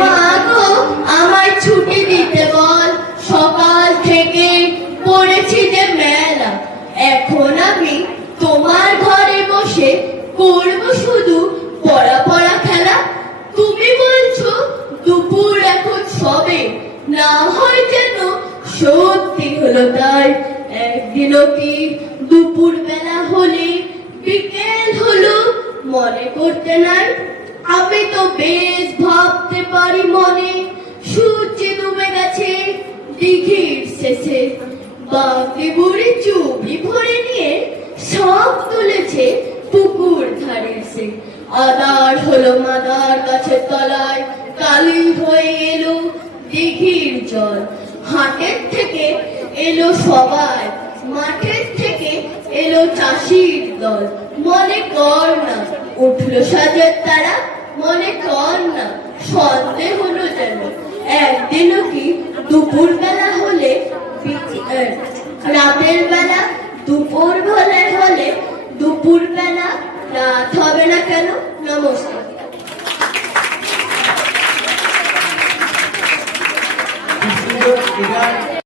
মা গো, আমায় ছুটি দিতে বল, সকাল থেকে পড়েছি যে মেলা। এখন আমি তোমার ঘরে বসে করবো শুধু পড়া পড়া খেলা। তুমি বলছো দুপুর এখন সবে, না হয় যেন সত্যি হলো তাই। একদিনও কি দুপুর বেলা হলে বিকেল হলো মনে করতে নাই? আমি তো বেশ ভাবতে পারি মনে, সূর্য ডুবে গেছে দিঘির শেষে। বাকি বুড়ি চুবড়ি ভরে নিয়ে সব তুলেছে পুকুর ধারে এসে। আদার হলো মাদার গাছের তলায়, কালি হয়ে এলো দিঘির জল। হাটের থেকে এলো সবাই, মাঠের থেকে এলো চাষির দল। মনে কর না উঠলো সাজের তারা, মনে কর না সন্দেহ হলো যেন। একদিনও কি দুপুর বেলা হলে রাতের বেলা দুপুর হলে দুপুর বেলা রাত হবে না কেন? নমস্কার।